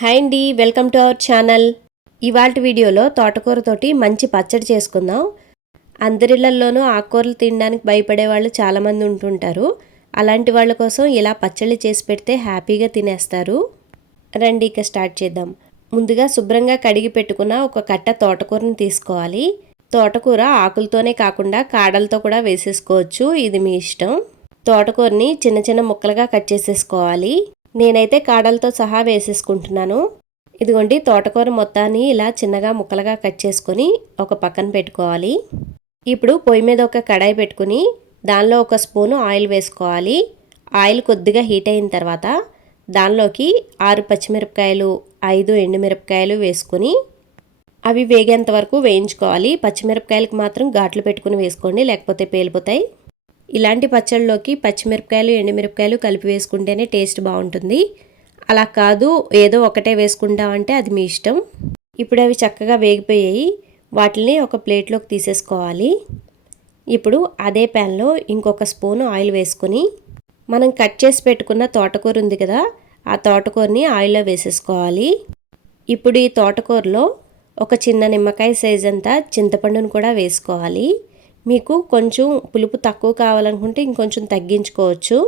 Hi అండి, welcome to our channel. ఇవాల్టి వీడియోలో తోటకూరతోటి మంచి పచ్చడి చేసుకుందాం. అందరిళ్లలోనూ ఆకుకూరలు తినడానికి భయపడే వాళ్ళు చాలామంది ఉంటుంటారు. అలాంటి వాళ్ళ కోసం ఇలా పచ్చళ్ళు చేసి పెడితే హ్యాపీగా తినేస్తారు. రండి ఇక స్టార్ట్ చేద్దాం. ముందుగా శుభ్రంగా కడిగి పెట్టుకున్న ఒక కట్ట తోటకూరని తీసుకోవాలి. తోటకూర ఆకులతోనే కాకుండా కాడలతో కూడా వేసేసుకోవచ్చు, ఇది మీ ఇష్టం. తోటకూరని చిన్న చిన్న ముక్కలుగా కట్ చేసేసుకోవాలి. నేనైతే కాడలతో సహా వేసేసుకుంటున్నాను. ఇదిగోండి, తోటకూర మొత్తాన్ని ఇలా చిన్నగా ముక్కలుగా కట్ చేసుకొని ఒక పక్కన పెట్టుకోవాలి. ఇప్పుడు పొయ్యి మీద ఒక కడాయి పెట్టుకుని దానిలో ఒక స్పూను ఆయిల్ వేసుకోవాలి. ఆయిల్ కొద్దిగా హీట్ అయిన తర్వాత దానిలోకి 6 పచ్చిమిరపకాయలు, 5 ఎండుమిరపకాయలు వేసుకుని అవి వేగేంత వరకు వేయించుకోవాలి. పచ్చిమిరపకాయలకు మాత్రం ఘాట్లు పెట్టుకుని వేసుకోండి, లేకపోతే పేలిపోతాయి. ఇలాంటి పచ్చళ్ళలోకి పచ్చిమిరపకాయలు, ఎండుమిరపకాయలు కలిపి వేసుకుంటేనే టేస్ట్ బాగుంటుంది. అలా కాదు ఏదో ఒకటే వేసుకుంటామంటే అది మీ ఇష్టం. ఇప్పుడు అవి చక్కగా వేగిపోయాయి. వాటిని ఒక ప్లేట్లోకి తీసేసుకోవాలి. ఇప్పుడు అదే ప్యాన్లో ఇంకొక స్పూను ఆయిల్ వేసుకొని మనం కట్ చేసి పెట్టుకున్న తోటకూర ఉంది కదా, ఆ తోటకూరని ఆయిల్లో వేసేసుకోవాలి. ఇప్పుడు ఈ తోటకూరలో ఒక చిన్న నిమ్మకాయ సైజ్ అంతా చింతపండును కూడా వేసుకోవాలి. మీకు కొంచెం పులుపు తక్కువ కావాలనుకుంటే ఇంకొంచెం తగ్గించుకోవచ్చు.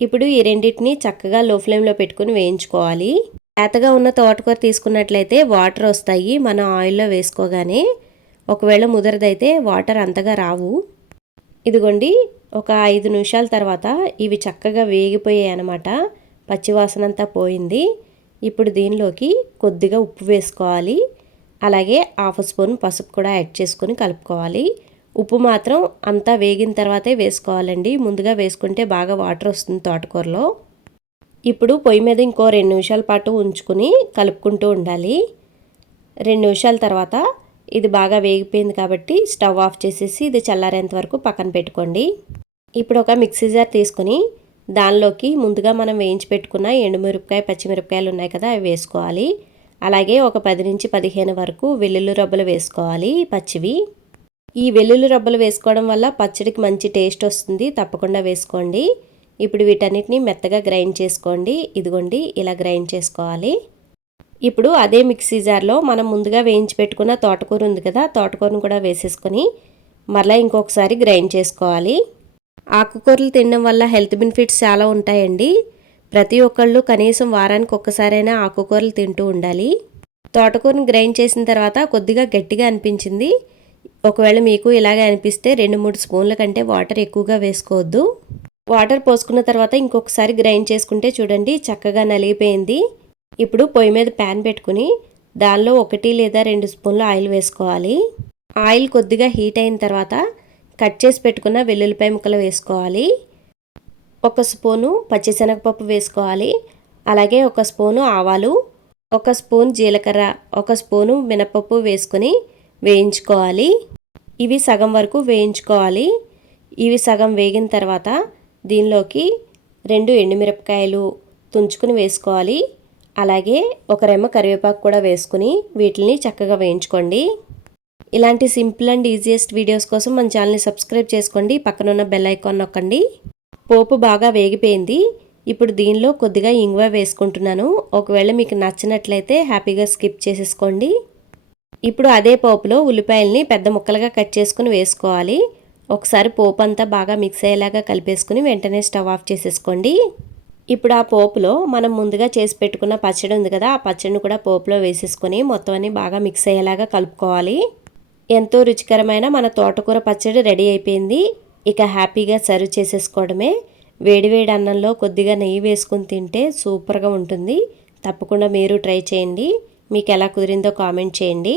ఇప్పుడు ఈ రెండింటిని చక్కగా లో ఫ్లేమ్లో పెట్టుకుని వేయించుకోవాలి. లేతగా ఉన్న తోటకూర తీసుకున్నట్లయితే వాటర్ వస్తాయి మనం ఆయిల్లో వేసుకోగానే. ఒకవేళ ముదరదైతే వాటర్ అంతగా రావు. ఇదిగోండి, ఒక 5 నిమిషాల తర్వాత ఇవి చక్కగా వేగిపోయాయి అన్నమాట. పచ్చివాసన అంతా పోయింది. ఇప్పుడు దీనిలోకి కొద్దిగా ఉప్పు వేసుకోవాలి. అలాగే 1/2 స్పూన్ పసుపు కూడా యాడ్ చేసుకొని కలుపుకోవాలి. ఉప్పు మాత్రం అంతా వేగిన తర్వాతే వేసుకోవాలండి. ముందుగా వేసుకుంటే బాగా వాటర్ వస్తుంది తోటకూరలో. ఇప్పుడు పొయ్యి మీద ఇంకో 2 నిమిషాల పాటు ఉంచుకుని కలుపుకుంటూ ఉండాలి. 2 నిమిషాల తర్వాత ఇది బాగా వేగిపోయింది కాబట్టి స్టవ్ ఆఫ్ చేసేసి ఇది చల్లారేంత వరకు పక్కన పెట్టుకోండి. ఇప్పుడు ఒక మిక్సీ జార్ తీసుకుని దానిలోకి ముందుగా మనం వేయించి పెట్టుకున్న ఎండుమిరపకాయ, పచ్చిమిరపకాయలు ఉన్నాయి కదా, అవి వేసుకోవాలి. అలాగే ఒక 10 నుంచి 15 వరకు వెల్లుల్లి రబ్బలు వేసుకోవాలి, పచ్చివి. ఈ వెల్లుల్లి రబ్బలు వేసుకోవడం వల్ల పచ్చడికి మంచి టేస్ట్ వస్తుంది, తప్పకుండా వేసుకోండి. ఇప్పుడు వీటన్నిటిని మెత్తగా గ్రైండ్ చేసుకోండి. ఇదిగోండి, ఇలా గ్రైండ్ చేసుకోవాలి. ఇప్పుడు అదే మిక్సీ జార్లో మనం ముందుగా వేయించి పెట్టుకున్న తోటకూర ఉంది కదా, తోటకూరను కూడా వేసేసుకొని మరలా ఇంకొకసారి గ్రైండ్ చేసుకోవాలి. ఆకుకూరలు తినడం వల్ల హెల్త్ బెనిఫిట్స్ చాలా ఉంటాయండి. ప్రతి ఒక్కళ్ళు కనీసం వారానికి ఒక్కసారైనా ఆకుకూరలు తింటూ ఉండాలి. తోటకూరను గ్రైండ్ చేసిన తర్వాత కొద్దిగా గట్టిగా అనిపించింది. ఒకవేళ మీకు ఇలాగే అనిపిస్తే 2-3 స్పూన్ల కంటే వాటర్ ఎక్కువగా వేసుకోవద్దు. వాటర్ పోసుకున్న తర్వాత ఇంకొకసారి గ్రైండ్ చేసుకుంటే చూడండి చక్కగా నలిగిపోయింది. ఇప్పుడు పొయ్యి మీద ప్యాన్ పెట్టుకుని దానిలో 1 లేదా 2 స్పూన్ల ఆయిల్ వేసుకోవాలి. ఆయిల్ కొద్దిగా హీట్ అయిన తర్వాత కట్ చేసి పెట్టుకున్న వెల్లుల్లిపాయ ముక్కలు వేసుకోవాలి. 1 స్పూను పచ్చిశనగపప్పు వేసుకోవాలి. అలాగే 1 స్పూను ఆవాలు, 1 స్పూన్ జీలకర్ర, 1 స్పూను మినపప్పు వేసుకొని వేయించుకోవాలి. ఇవి సగం వరకు వేయించుకోవాలి. ఇవి సగం వేగిన తర్వాత దీనిలోకి 2 ఎండుమిరపకాయలు తుంచుకుని వేసుకోవాలి. అలాగే 1 రెమ్మ కరివేపాకు కూడా వేసుకుని వీటిని చక్కగా వేయించుకోండి. ఇలాంటి సింపుల్ అండ్ ఈజియెస్ట్ వీడియోస్ కోసం మన ఛానల్ని సబ్స్క్రైబ్ చేసుకోండి. పక్కనున్న బెల్ ఐకాన్ నొక్కండి. పోపు బాగా వేగిపోయింది. ఇప్పుడు దీనిలో కొద్దిగా ఇంగువ వేసుకుంటున్నాను. ఒకవేళ మీకు నచ్చినట్లయితే హ్యాపీగా స్కిప్ చేసేసుకోండి. ఇప్పుడు అదే పోపులో ఉల్లిపాయల్ని పెద్ద ముక్కలుగా కట్ చేసుకుని వేసుకోవాలి. ఒకసారి పోపు అంతా బాగా మిక్స్ అయ్యేలాగా కలిపేసుకుని వెంటనే స్టవ్ ఆఫ్ చేసేసుకోండి. ఇప్పుడు ఆ పోపులో మనం ముందుగా చేసి పెట్టుకున్న పచ్చడి ఉంది కదా, ఆ పచ్చడిని కూడా పోపులో వేసేసుకొని మొత్తం అన్ని బాగా మిక్స్ అయ్యేలాగా కలుపుకోవాలి. ఎంతో రుచికరమైన మన తోటకూర పచ్చడి రెడీ అయిపోయింది. ఇక హ్యాపీగా సర్వ్ చేసేసుకోవడమే. వేడివేడి అన్నంలో కొద్దిగా నెయ్యి వేసుకుని తింటే సూపర్గా ఉంటుంది. తప్పకుండా మీరు ట్రై చేయండి. మీకు ఎలా కుదిరిందో కామెంట్ చేయండి.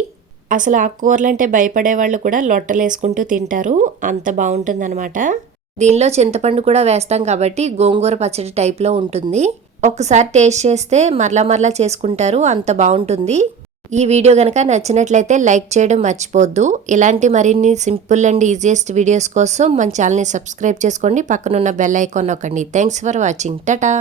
అసలు ఆకుకూరలు అంటే భయపడే వాళ్ళు కూడా లొట్టలు వేసుకుంటూ తింటారు, అంత బాగుంటుందన్నమాట. దీనిలో చింతపండు కూడా వేస్తాం కాబట్టి గోంగూర పచ్చడి టైప్లో ఉంటుంది. ఒక్కసారి టేస్ట్ చేస్తే మరలా చేసుకుంటారు, అంత బాగుంటుంది. ఈ వీడియో కనుక నచ్చినట్లయితే లైక్ చేయడం మర్చిపోవద్దు. ఇలాంటి మరిన్ని సింపుల్ అండ్ ఈజియెస్ట్ వీడియోస్ కోసం మన ఛానల్ని సబ్స్క్రైబ్ చేసుకోండి. పక్కనున్న బెల్ ఐకాన్ నొక్కండి. Thanks for watching. టాటా.